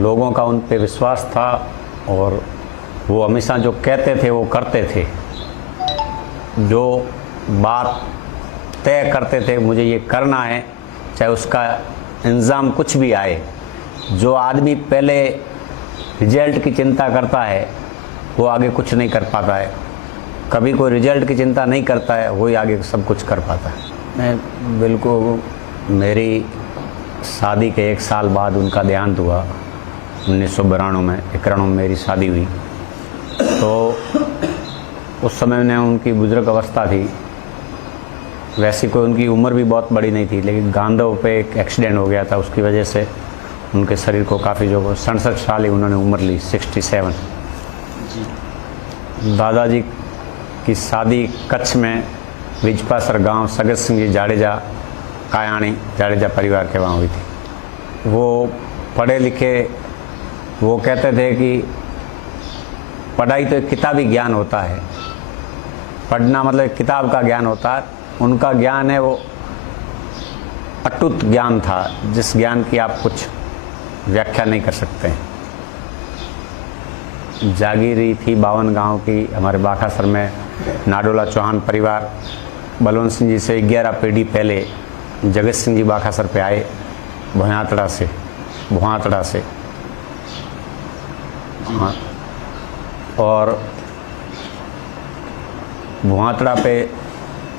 लोगों का उन पे विश्वास था और वो हमेशा जो कहते थे वो करते थे। जो बात तय करते थे मुझे ये करना है, चाहे उसका इंतज़ाम कुछ भी आए। जो आदमी पहले रिजल्ट की चिंता करता है वो आगे कुछ नहीं कर पाता है। कभी कोई रिजल्ट की चिंता नहीं करता है वही आगे सब कुछ कर पाता है। मैं बिल्कुल, मेरी शादी के 1 साल बाद उनका देहांत हुआ 1992 में। 91 में मेरी शादी हुई। तो उस समय में उनकी बुजुर्ग अवस्था थी। वैसे कोई उनकी उम्र भी बहुत बड़ी नहीं थी, लेकिन गांधव पे एक एक्सीडेंट हो गया था, उसकी वजह से उनके शरीर को काफ़ी जो 67 साल ही उन्होंने उम्र ली, 67। दादाजी की शादी कच्छ में विजपासर गांव सगत सिंह जी जाडेजा कायाणी जाडेजा परिवार के वहाँ हुई थी। वो पढ़े लिखे, वो कहते थे कि पढ़ाई तो एक किताबी ज्ञान होता है, पढ़ना मतलब एक किताब का ज्ञान होता है। उनका ज्ञान है वो अटूट ज्ञान था, जिस ज्ञान की आप कुछ व्याख्या नहीं कर सकते हैं। जागीरी थी 52 गांव की। हमारे बाखासर में नाडोला चौहान परिवार बलवंत सिंह जी से 11 पीढ़ी पहले जगत सिंह जी बाखासर पे आए, भुआतड़ा से। हाँ, और भुआतड़ा पे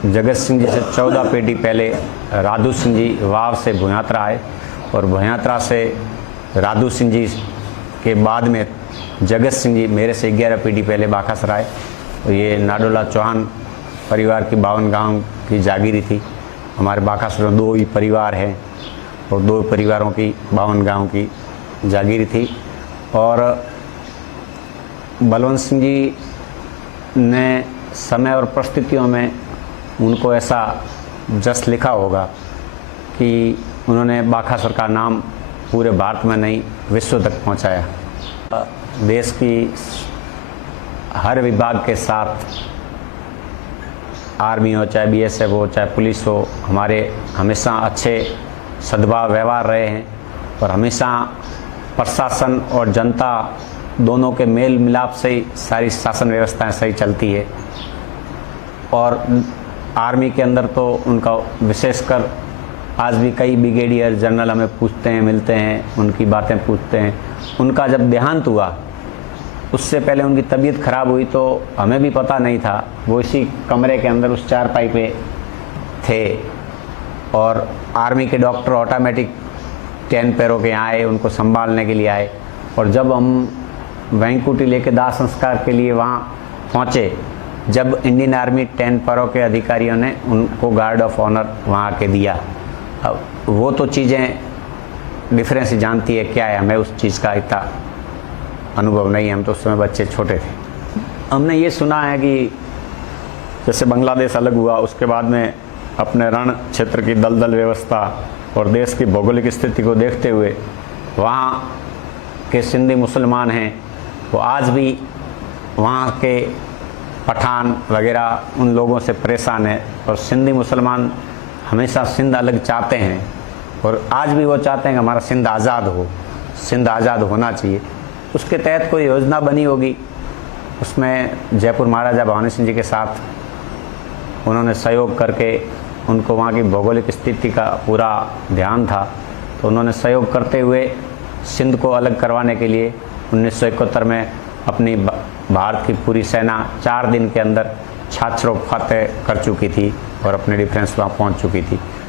जगत सिंह जी से 14 पीढ़ी पहले राधू सिंह जी वाव से भुआतड़ा आए, और भुआतड़ा से राधू सिंह जी के बाद में जगत सिंह जी मेरे से 11 पीढ़ी पहले बाखासर आए। तो ये नाडोला चौहान परिवार की 52 गांव की जागीरी थी। हमारे बाखासर में 2 ही परिवार हैं और 2 परिवारों की 52 गांव की जागीरी थी। और बलवंत सिंह जी ने समय और परिस्थितियों में उनको ऐसा जस लिखा होगा कि उन्होंने बाखासर का नाम पूरे भारत में नहीं विश्व तक पहुंचाया। देश की हर विभाग के साथ, आर्मी हो चाहे BSF हो चाहे पुलिस हो, हमारे हमेशा अच्छे सद्भाव व्यवहार रहे हैं। और हमेशा प्रशासन और जनता दोनों के मेल मिलाप से ही सारी शासन व्यवस्थाएं सही चलती है। और आर्मी के अंदर तो उनका विशेषकर आज भी कई ब्रिगेडियर जनरल हमें पूछते हैं, मिलते हैं, उनकी बातें पूछते हैं। उनका जब देहांत हुआ उससे पहले उनकी तबीयत खराब हुई तो हमें भी पता नहीं था। वो इसी कमरे के अंदर उस चारपाई पे थे और आर्मी के डॉक्टर ऑटोमेटिक 10 पैरों के आए, उनको संभालने के लिए आए। और जब हम वैंकुटी लेके दाह संस्कार के लिए वहाँ पहुँचे, जब इंडियन आर्मी 10 पैरों के अधिकारियों ने उनको गार्ड ऑफ ऑनर वहाँ के दिया। अब वो तो चीज़ें डिफरेंस जानती है क्या है, हमें उस चीज़ का इतना अनुभव नहीं है, हम तो उस समय बच्चे छोटे थे। हमने ये सुना है कि जैसे बांग्लादेश अलग हुआ उसके बाद में अपने रण क्षेत्र की दलदल व्यवस्था और देश की भौगोलिक स्थिति को देखते हुए वहाँ के सिंधी मुसलमान हैं वो आज भी वहाँ के पठान वगैरह उन लोगों से परेशान है। और सिंधी मुसलमान हमेशा सिंध अलग चाहते हैं और आज भी वो चाहते हैं कि हमारा सिंध आज़ाद हो, सिंध आज़ाद होना चाहिए। उसके तहत कोई योजना बनी होगी, उसमें जयपुर महाराजा भवानी सिंह जी के साथ उन्होंने सहयोग करके, उनको वहाँ की भौगोलिक स्थिति का पूरा ध्यान था तो उन्होंने सहयोग करते हुए सिंध को अलग करवाने के लिए 1971 में अपनी भारत की पूरी सेना 4 दिन के अंदर छाछरौ फतेह कर चुकी थी और अपने डिफेंस वहाँ पहुँच चुकी थी।